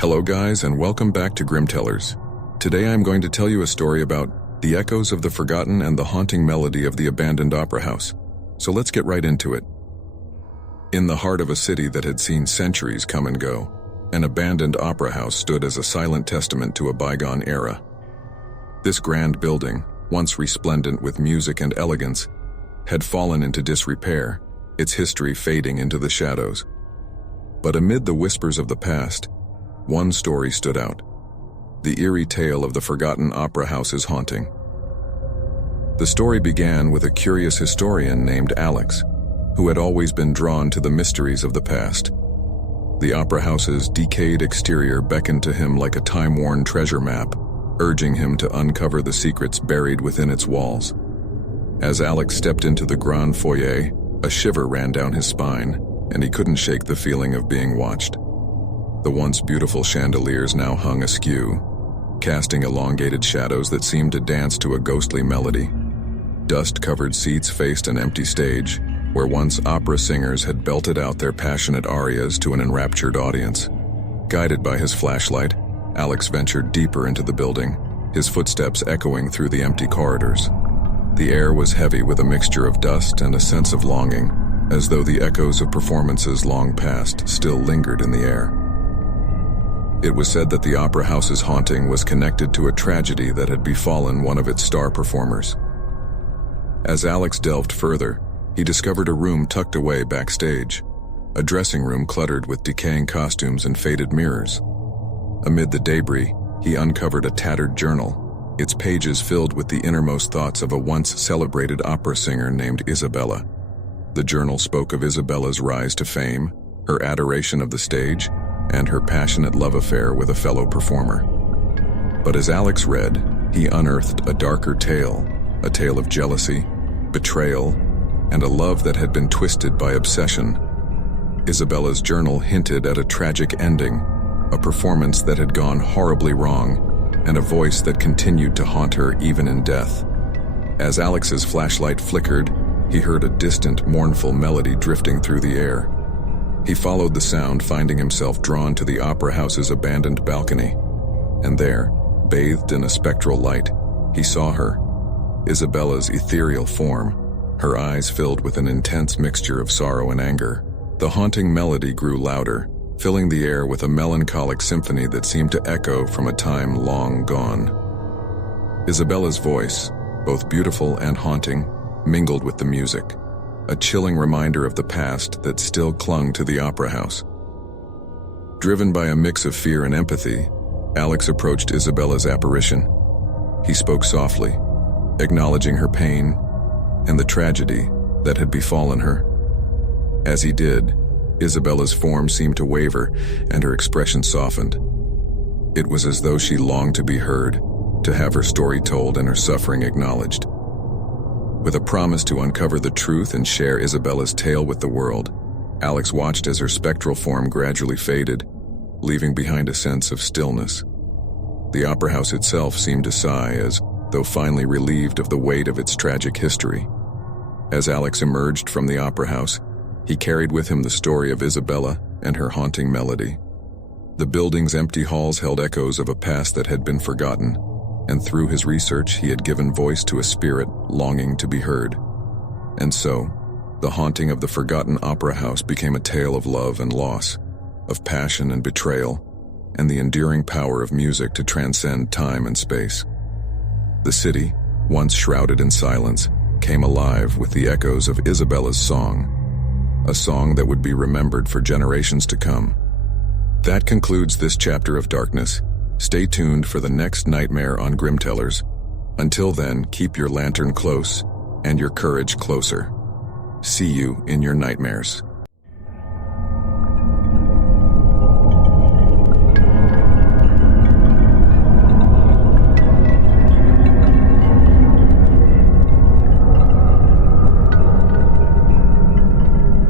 Hello guys, and welcome back to Grimtellers. Today I'm going to tell you a story about the echoes of the forgotten and the haunting melody of the abandoned opera house. So let's get right into it. In the heart of a city that had seen centuries come and go, an abandoned opera house stood as a silent testament to a bygone era. This grand building, once resplendent with music and elegance, had fallen into disrepair, its history fading into the shadows. But amid the whispers of the past, one story stood out: the eerie tale of the forgotten opera house's haunting. The story began with a curious historian named Alex, who had always been drawn to the mysteries of the past. The opera house's decayed exterior beckoned to him like a time-worn treasure map, urging him to uncover the secrets buried within its walls. As Alex stepped into the grand foyer, a shiver ran down his spine, and he couldn't shake the feeling of being watched. The once beautiful chandeliers now hung askew, casting elongated shadows that seemed to dance to a ghostly melody. Dust-covered seats faced an empty stage, where once opera singers had belted out their passionate arias to an enraptured audience. Guided by his flashlight, Alex ventured deeper into the building, his footsteps echoing through the empty corridors. The air was heavy with a mixture of dust and a sense of longing, as though the echoes of performances long past still lingered in the air. It was said that the opera house's haunting was connected to a tragedy that had befallen one of its star performers. As Alex delved further, he discovered a room tucked away backstage, a dressing room cluttered with decaying costumes and faded mirrors. Amid the debris, he uncovered a tattered journal, its pages filled with the innermost thoughts of a once celebrated opera singer named Isabella. The journal spoke of Isabella's rise to fame, her adoration of the stage, and her passionate love affair with a fellow performer. But as Alex read, he unearthed a darker tale, a tale of jealousy, betrayal, and a love that had been twisted by obsession. Isabella's journal hinted at a tragic ending, a performance that had gone horribly wrong, and a voice that continued to haunt her even in death. As Alex's flashlight flickered, he heard a distant, mournful melody drifting through the air. He followed the sound, finding himself drawn to the opera house's abandoned balcony. And there, bathed in a spectral light, he saw her, Isabella's ethereal form, her eyes filled with an intense mixture of sorrow and anger. The haunting melody grew louder, filling the air with a melancholic symphony that seemed to echo from a time long gone. Isabella's voice, both beautiful and haunting, mingled with the music, a chilling reminder of the past that still clung to the opera house. Driven by a mix of fear and empathy, Alex approached Isabella's apparition. He spoke softly, acknowledging her pain and the tragedy that had befallen her. As he did, Isabella's form seemed to waver and her expression softened. It was as though she longed to be heard, to have her story told and her suffering acknowledged. With a promise to uncover the truth and share Isabella's tale with the world, Alex watched as her spectral form gradually faded, leaving behind a sense of stillness. The opera house itself seemed to sigh, as though finally relieved of the weight of its tragic history. As Alex emerged from the opera house, he carried with him the story of Isabella and her haunting melody. The building's empty halls held echoes of a past that had been forgotten, and through his research he had given voice to a spirit longing to be heard. And so, the haunting of the forgotten opera house became a tale of love and loss, of passion and betrayal, and the enduring power of music to transcend time and space. The city, once shrouded in silence, came alive with the echoes of Isabella's song, a song that would be remembered for generations to come. That concludes this chapter of darkness. Stay tuned for the next nightmare on Grimtellers. Until then, keep your lantern close and your courage closer. See you in your nightmares.